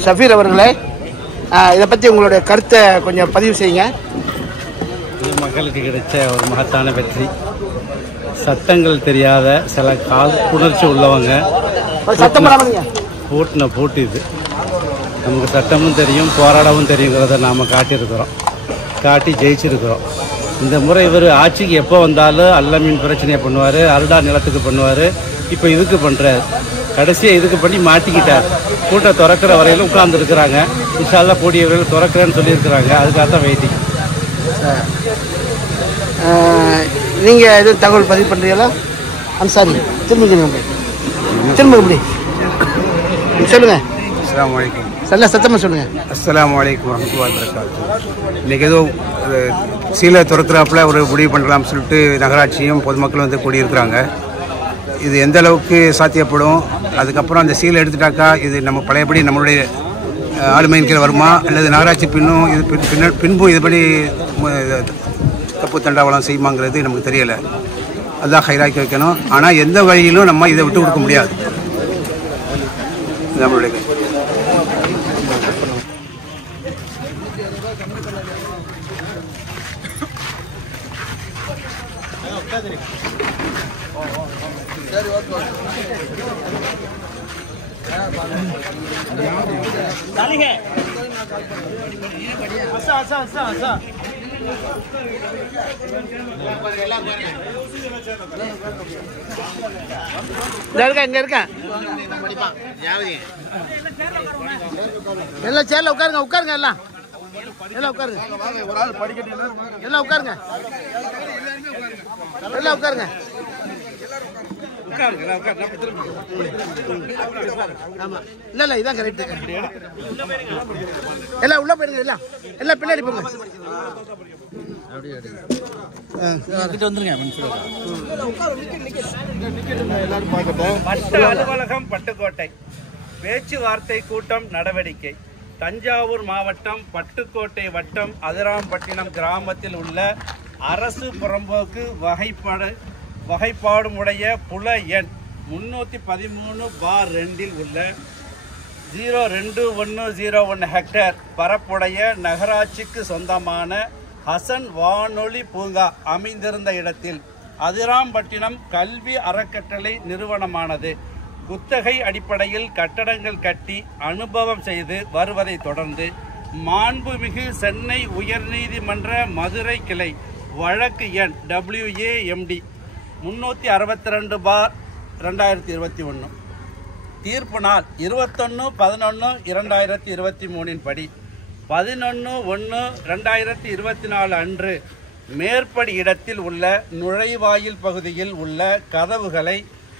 ஷஃபீர் அவர்களே, இதை பற்றி உங்களுடைய கருத்தை கொஞ்சம் பதிவு செய்யுங்க. இது மக்களுக்கு கிடைச்ச ஒரு மகத்தான வெற்றி. சட்டங்கள் தெரியாத சில காழ்ப்புணர்ச்சி உள்ளவங்க பூட்டின பூட்டு இது. நமக்கு சட்டமும் தெரியும், போராடவும் தெரியுங்கிறத நாம் காட்டி ஜெயிச்சிருக்கிறோம். இந்த முறை இவர் ஆட்சிக்கு எப்போ வந்தாலும் அல்லமீன் பிரச்சனையை பண்ணுவார், அருடா நிலத்துக்கு பண்ணுவார். இப்போ இதுக்கு பண்ணுறார். கடைசியாக இதுக்கு பண்ணி மாட்டிக்கிட்டார். கூட்டை திறக்கிற வரையிலும் உட்கார்ந்துருக்குறாங்க. இன்ஷால்லா கூடியவர்கள் திறக்கிறேன்னு சொல்லியிருக்கிறாங்க. அதுக்காக தான் வெயிட்டிங். நீங்கள் எதுவும் தகவல் பதிவு பண்ணுறீங்களா? அன்சாரி, திரும்ப எப்படி சொல்லுங்கள். அஸ்ஸலாமு அலைக்கும். நல்ல சத்தமாக சொல்லுங்கள். அஸ்ஸலாமு அலைக்கும் வரஹ்மத்துல்லாஹி வபரகாத்துஹு. இன்றைக்கி ஏதோ சீலை திறக்கிறாப்புல ஒரு முடிவு பண்ணலாம்னு சொல்லிட்டு நகராட்சியும் பொதுமக்களும் கூடியிருக்கிறாங்க. இது எந்த அளவுக்கு சாத்தியப்படும், அதுக்கப்புறம் அந்த சீலை எடுத்துட்டாக்கா இது நம்ம பழையபடி நம்மளுடைய ஆளுமையின் கீழ் வருமா, அல்லது நகராட்சி பின்பும் இதுபடி தப்பு தண்டாவளம் செய்யுமாங்கிறது நமக்கு தெரியலை. அதுதான் ஹைராக்கி வைக்கணும். ஆனால் எந்த வழியிலும் நம்ம இதை விட்டு கொடுக்க முடியாது. நம்மளுடைய இங்க இருக்கேன். எல்லாம் சேர்ல உட்காருங்க. எல்லாம் உட்காருங்க. எல்லாம் உட்காருங்க. ஆமா, இல்ல இதான் கரெக்ட். எல்லாம் உள்ள போயிடுங்க. எல்லாம் பின்னாடி போங்க. அலுவலகம் பட்டுக்கோட்டை பேச்சுவார்த்தை கூட்டம் நடவடிக்கை. தஞ்சாவூர் மாவட்டம் பட்டுக்கோட்டை வட்டம் அதிராம்பட்டினம் கிராமத்தில் உள்ள அரசு புறம்போக்கு வகைப்பாடுமுடைய புல எண் 313/2 உள்ள 02101 ஹெக்டேர் பரப்புடைய நகராட்சிக்கு சொந்தமான ஹசன் வானொலி பூங்கா அமைந்திருந்த இடத்தில் அதிராம்பட்டினம் கல்வி அறக்கட்டளை நிறுவனமானது. குத்தகை அடிப்படையில் கட்டடங்கள் கட்டி அனுபவம் செய்து வருவதை தொடர்ந்து மாண்புமிகு சென்னை உயர்நீதிமன்ற மதுரை கிளை வழக்கு எண் WAMD 362/2021 தீர்ப்பு நாள் 21/11/2023 படி 11/1/2024 அன்று மேற்படி இடத்தில் உள்ள நுழைவாயில் பகுதியில் உள்ள கதவுகளை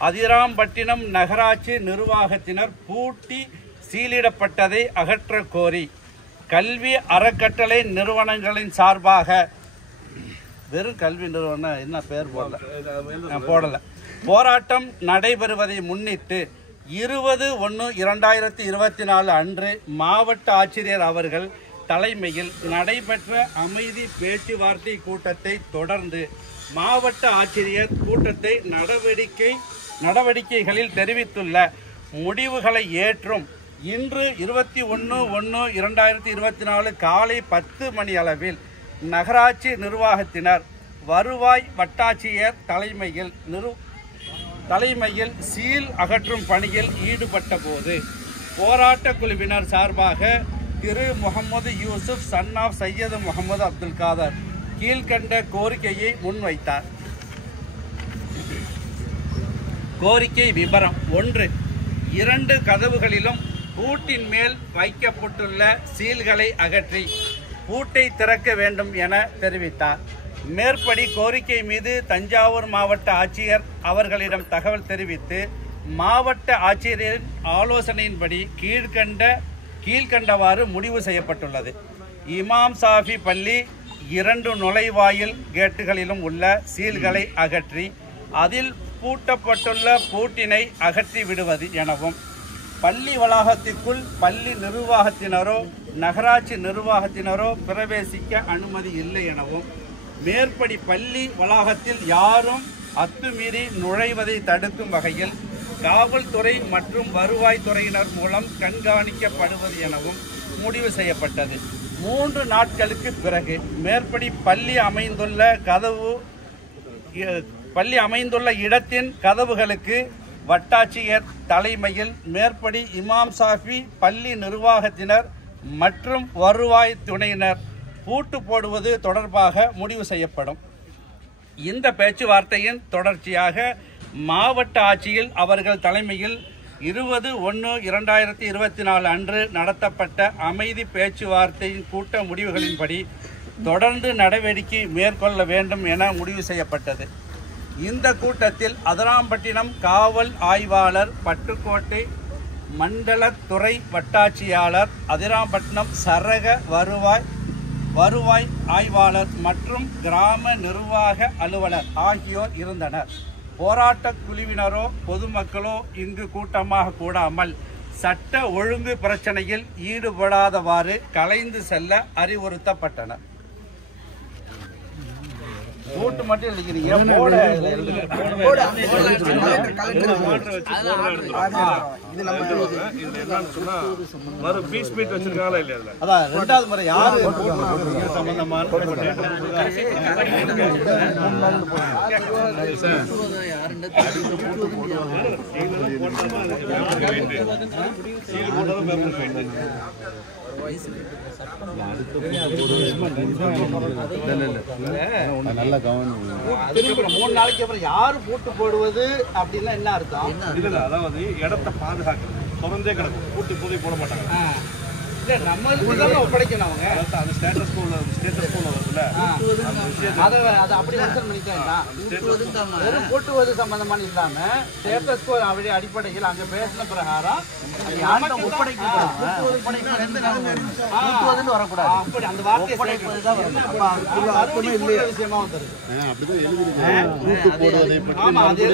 அதிராம்பட்டினம் நகராட்சி நிர்வாகத்தினர் பூட்டி சீலிடப்பட்டதை அகற்ற கோரி கல்வி அறக்கட்டளை நிறுவனங்களின் சார்பாக வெறும் கல்வி நிறுவனம் என்ன பேர் போடல போராட்டம் நடைபெறுவதை முன்னிட்டு 20/1/2024 அன்று மாவட்ட ஆட்சியர் அவர்கள் தலைமையில் நடைபெற்ற அமைதி பேச்சுவார்த்தை கூட்டத்தை தொடர்ந்து மாவட்ட ஆட்சியர் கூட்டத்தை நடவடிக்கைகளில் தெரிவித்துள்ள முடிவுகளை ஏற்றும் இன்று 21/1/2024 காலை 10 மணி அளவில் நகராட்சி நிர்வாகத்தினர் வருவாய் வட்டாட்சியர் தலைமையில் சீல் அகற்றும் பணியில் ஈடுபட்ட போது போராட்ட குழுவினர் சார்பாக திரு முகமது யூசுப் சன் ஆஃப் சையது முகமது அப்துல் காதர் கீழ்கண்ட கோரிக்கையை முன்வைத்தார். கோரிக்கை விபரம்: 1. 2 கதவுகளிலும் பூட்டின் மேல் வைக்கப்பட்டுள்ள சீல்களை அகற்றி பூட்டை திறக்க வேண்டும் என தெரிவித்தார். மேற்படி கோரிக்கை மீது தஞ்சாவூர் மாவட்ட ஆட்சியர் அவர்களிடம் தகவல் தெரிவித்து மாவட்ட ஆட்சியரின் ஆலோசனையின்படி கீழ்கண்டவாறு முடிவு செய்யப்பட்டுள்ளது. இமாம் சாஃபி பள்ளி 2 நுழைவாயில் கேட்டுகளிலும் உள்ள சீல்களை அகற்றி அதில் பூட்டப்பட்டுள்ள பூட்டினை அகற்றி விடுவது எனவும், பள்ளி வளாகத்திற்குள் பள்ளி நிர்வாகத்தினரோ நகராட்சி நிர்வாகத்தினரோ பிரவேசிக்க அனுமதி இல்லை எனவும், மேற்படி பள்ளி வளாகத்தில் யாரும் அத்துமீறி நுழைவதை தடுக்கும் வகையில் காவல்துறை மற்றும் வருவாய்த்துறையினர் மூலம் கண்காணிக்கப்படுவது எனவும் முடிவு செய்யப்பட்டது. 3 நாட்களுக்கு பிறகு மேற்படி பள்ளி அமைந்துள்ள இடத்தின் கதவுகளுக்கு வட்டாட்சியர் தலைமையில் மேற்படி இமாம் சாஃபி பள்ளி நிர்வாகத்தினர் மற்றும் வருவாய் துணையினர் பூட்டு போடுவது தொடர்பாக முடிவு செய்யப்படும். இந்த பேச்சுவார்த்தையின் தொடர்ச்சியாக மாவட்ட ஆட்சியில் அவர்கள் தலைமையில் 20/1/2024 அன்று நடத்தப்பட்ட அமைதி பேச்சுவார்த்தையின் கூட்ட முடிவுகளின்படி தொடர்ந்து நடவடிக்கை மேற்கொள்ள வேண்டும் என முடிவு செய்யப்பட்டது. இந்த கூட்டத்தில் அதிராம்பட்டினம் காவல் ஆய்வாளர், பட்டுக்கோட்டை மண்டலத்துறை வட்டாட்சியாளர், அதிராம்பட்டினம் சரக வருவாய் ஆய்வாளர் மற்றும் கிராம நிர்வாக அலுவலர் ஆகியோர் இருந்தனர். போராட்ட குழுவினரோ பொதுமக்களோ இங்கு கூட்டமாக கூடாமல் சட்ட ஒழுங்கு பிரச்சனையில் ஈடுபடாதவாறு கலைந்து செல்ல அறிவுறுத்தப்பட்டனர். போட்டு மட்டும் எழுதிக்கிறீங்க. அதான் 2வது முறை யாரு சம்பந்தமான நல்ல கவனம். 3 நாளைக்கு அப்புறம் யாரு பூட்டு போடுவது அப்படின்னா என்ன அர்த்தம்? இல்ல, அதாவது இடத்தை பாதுகாக்கிறது. தொடர்ந்தே கிடக்கும், பூட்டி போதை போட மாட்டாங்க. இல்ல, நம்ம ஒப்படைக்கணும். அவங்க அது ஸ்டேட்டஸ் கோல வருதுல்ல, அதை அப்படி மென்ஷன் பண்ணிக்கலாம். கூட்டுவது சம்பந்தமான இல்லாம ஸ்டேட்டஸ் கோ அடிப்படையில் அங்க பேசின பிரகாரம் வரக்கூடாது. அப்படி அந்த வார்த்தை விஷயமா வந்துருக்கு. ஆமா, அது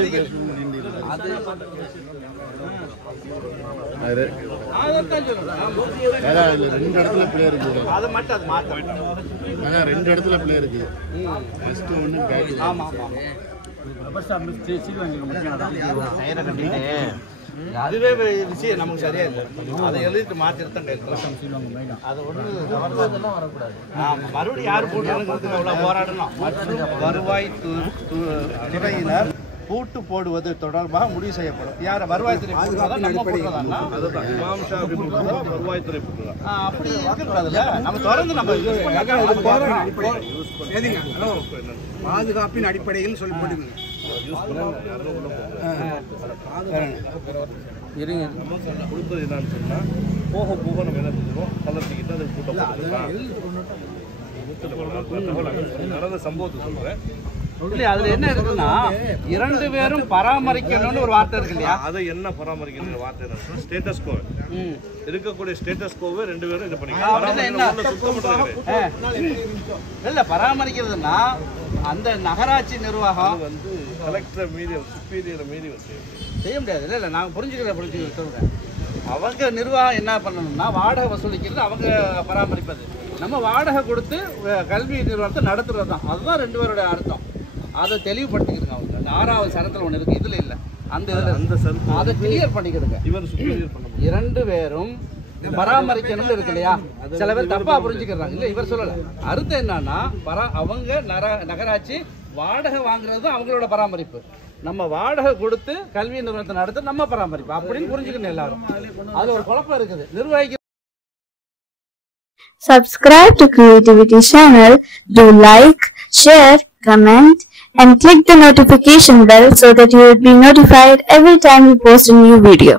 அதுவே விஷயம் நமக்கு சரியா இல்லை. அதை எழுதிட்டு மாத்திட்டு தான் கேட்கலாம். அது ஒண்ணு தவறுதெல்லாம் வரக்கூடாது. மறுபடியும் யார் போட்டு எவ்வளவு போராடணும். மற்றும் வருவாய் துறையினர் பூட்டு போடுவது தொடர்பாக முடிவு செய்யப்படும். யார வருவாய்த்துறை நம்ம போடுறதா? அதுதான் வருவாய்த்துறை போடுறதா? அப்படி இருக்கிறதுல நம்ம தொடர்ந்து நம்ம பாதுகாப்பின் அடிப்படையில் சொல்லி போட்டுங்க. கொடுத்தது என்னன்னு சொன்னா போக போக நம்ம என்ன செஞ்சிருக்கோம் கலர்த்திக்கிட்டு அதை கூட்டம் நடந்த சம்பவத்தை சொல்றேன். அதுல என்ன இருக்குன்னா 2 பேரும் பராமரிக்கணும்னு ஒரு வார்த்தை இருக்கு இல்லையா? அதை என்ன பராமரிக்கணும் வார்த்தை என்ன ஸ்டேட்டஸ் கோ இருக்கக்கூடிய ஸ்டேட்டஸ் கோவை 2 பேரும் இது பண்ணிக்கலாம். இல்ல பராமரிக்கிறதுனா அந்த நகராட்சி நிர்வாகம் வந்து கலெக்டர் மீறி சுப்பீரியரை மீறி செய்ய முடியாது. இல்ல இல்ல நான் புரிஞ்சுக்கிறேன் சொல்றேன். அவங்க நிர்வாகம் என்ன பண்ணணும்னா வாடகை வசூலிக்கிறது அவங்க பராமரிப்பது, நம்ம வாடகை கொடுத்து கல்வி நிறுவனத்தை நடத்துறது தான். அதுதான் 2 பேரோட அர்த்தம். அதை தெளிவுபடுத்திக்கிறதுங்க. அவங்க அந்த 6வது சரத்தில் ஒன்று இருக்கு, இதுல இல்லை, அந்த அதை கிளியர் பண்ணிக்கிறதுங்க. இவர் சுப்பீரியர் பண்ண 2 பேரும் பராமரிக்கணும்னு இருக்கு இல்லையா? சில பேர் தப்பா புரிஞ்சுக்கிறாங்க. இல்ல இவர் சொல்லல. அர்த்தம் என்னன்னா அவங்க நகராட்சி வாடகை வாங்குறது தான் அவங்களோட பராமரிப்பு, நம்ம வாடகை கொடுத்து கல்வி நிறுவனத்தை நடத்த நம்ம பராமரிப்பு அப்படின்னு புரிஞ்சுக்கணும் எல்லாரும். அது ஒரு குழப்பம் இருக்குது நிர்வாகிக்க. Subscribe to Creativity channel, do like, share, comment and click the notification bell so that you will be notified every time we post a new video.